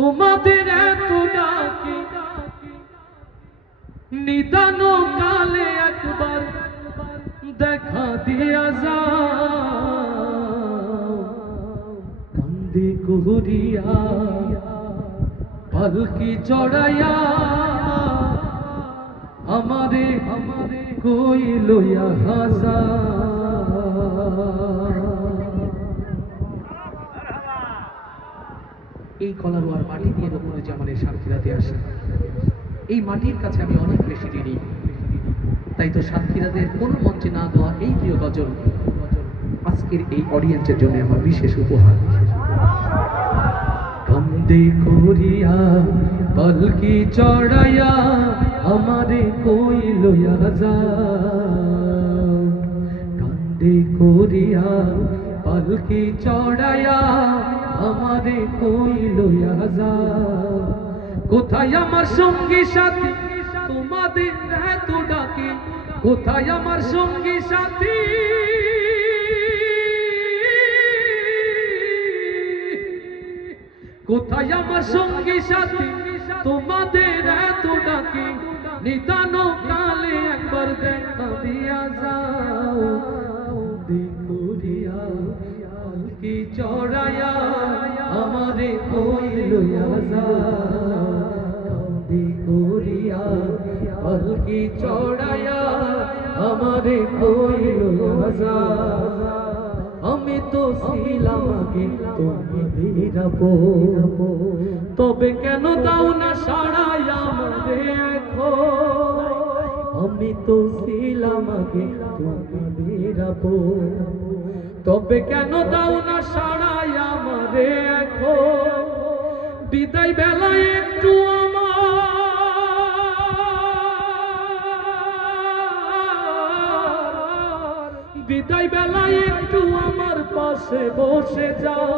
তোমাদের এত ডাকি নিদান কালে একবার দেখা দিয়া যাও কান্দে কুহুরিয়া পালকি চড়াইয়া আমারে কই লইয়া হাজা। এই কলারোয়ার মাটি দিয়ে রোপণে যে আমার সাতক্ষীরাতে আসে, এই মাটির কাছে আমি অনেক বেশি ঋণী। তাই তো সাতক্ষীরাদের কোন মঞ্চে না দেওয়া এই প্রিয় গজল আজকের এই অডিয়েন্সের জন্য আমার বিশেষ উপহার। কান্দে করিয়া পালকি চড়াইয়া আমারে কই লইয়া যাও কান্দে করিয়া পালকি চড়াইয়া আমারে কই লইয়া যাও। কোথায় আমার সঙ্গী সাথী তোমাদের এত ডাকি, কোথায় আমার সঙ্গী সাথী কোথায় আমার সঙ্গী সাথী তোমাদের এত ডাকি নিদান কালে একবার দেখা দিয়া যাও করিয়া পালকি চড়াইয়া আমারে কই লইয়া যাও করিয়া পালকি চড়াইয়া আমারে কই লইয়া যাও। আমি তো ছিলাম আগে তোমাদের আপন, তবে কেন দাও না সাড়াই আমারে এখন। আমি তো ছিলাম আগে তোমাদের আপন, তবে কেন দাও না সাড়াই আমারে এখন। বিদায় বেলায় একটু বিদায় বেলায় একটু আমার পাশে বসে যাও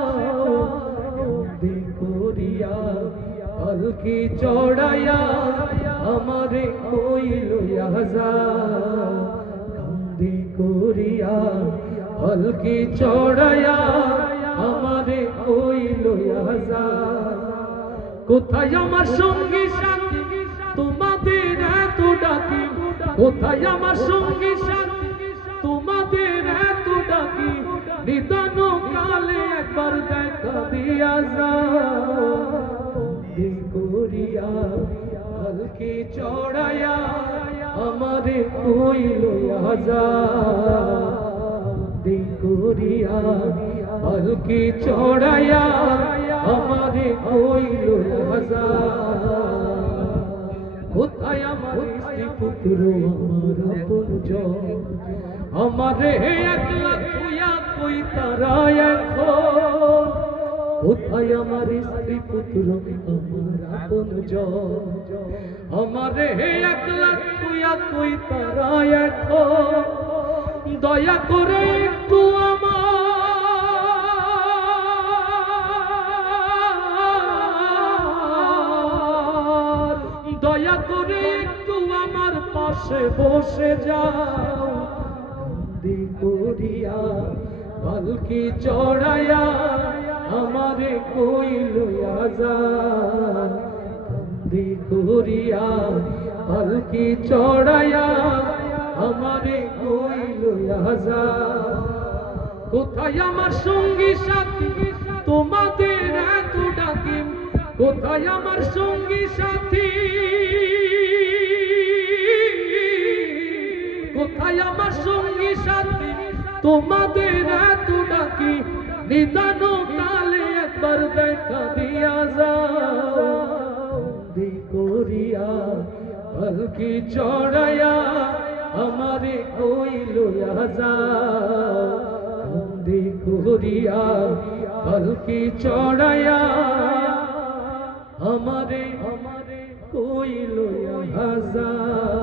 করিয়া পালকি চড়াইয়া আমারে কই লইয়া যাও কান্দে করিয়া পালকি চড়াইয়া আমারে কই লইয়া যাও। কোথায় আমার সঙ্গী সাথী তোমাদের এত ডাকি, কোথায় আমার সঙ্গী সাথী তোমাদের এত ডাকি নিদান কালে একবার দেখা দিয়া যাও করিয়া পালকি চড়াইয়া আমারে কই লইয়া যাও করিয়া পালকি চড়াইয়া আমারে কই লইয়া যাও। কোথায় আমার স্ত্রী পুত্র আমার আপনজন, আমারে একলা থুইয়া কই তারা এখন। কোথায় আমার স্ত্রী পুত্র আমার আপনজন, আমারে একলা থুইয়া কই তারা এখন। দয়া করে একটু আমার, দয়া করে একটু আমার পাশে বসে যাও করিয়া পালকি চড়াইয়া আমারে কই লইয়া যাও করিয়া পালকি চড়াইয়া আমারে কই লইয়া যাও। কোথায় আমার সঙ্গী সাথী তোমাদের এত ডাকি, কোথায় আমার সঙ্গী সাথী কোথায় আমার সঙ্গী সাথী তোমাদের এত ডাকি নিদান কালে একবার দেখা দিয়া যাও করিয়া পালকি চড়াইয়া আমারে কই লইয়া যাও করিয়া পালকি চড়াইয়া আমারে কই লইয়া যাও।